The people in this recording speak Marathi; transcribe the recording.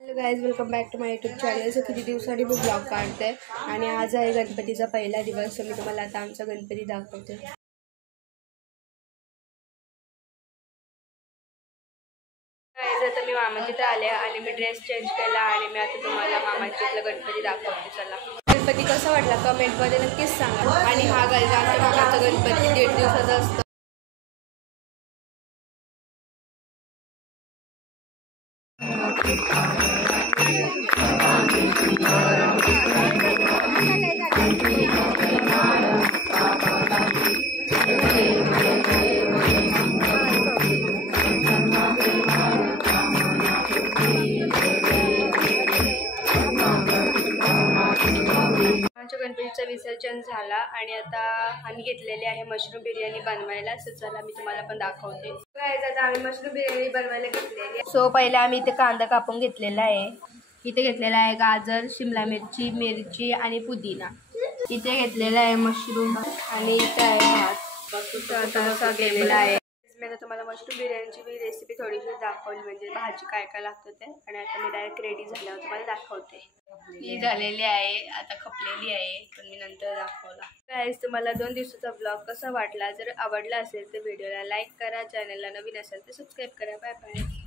Hello guys, welcome back to my YouTube channel. So किती दिवसांनी मी ब्लॉग काढते आणि आज आहे गणपतीचा पहिला दिवस. सो मी तुम्हाला आता आमचा गणपती दाखवते. गाईज, आता मी मामाच्या आले आणि मी ड्रेस चेंज केला आणि मी आता तुम्हाला मामाच्या इथला गणपती दाखवते. चला, गणपती कसा वाटला कमेंटमध्ये नक्कीच सांगा. आणि हा गाईज आमच्या मामाचा गणपती 1.5 दिवसाचा असतो. आमच्या गणपतीचं विसर्जन झाला आणि आता आम्ही घेतलेली आहे मशरूम बिर्याणी बनवायला. सो चला मी तुम्हाला पण दाखवते. आता आम्ही मशरूम बिर्याणी बनवायला घेतलेली. सो पहिले आम्ही इथे कांदा कापून घेतलेला आहे. इथे घेतलेला आहे गाजर, शिमला मिरची, मिरची आणि पुदिना. इथे घेतलेला आहे मशरूम आणि इथे आहे भात. आता केलेला आहे. मी आता तुम्हाला मशरूम बिर्याणीची रेसिपी थोडीशी दाखवली, म्हणजे भाजी काय काय लागतं ते. आणि आता मी डायरेक्ट रेडी झाल्यावर तुम्हाला दाखवते. ही झालेली आहे, आता खपलेली आहे, पण मी नंतर दाखवला. गाईज, तुम्हाला 2 दिवसाचा ब्लॉग कसा वाटला? जर आवडला असेल तर व्हिडिओला लाईक करा, चॅनलला नवीन असेल तर सबस्क्राईब करा. Bye bye.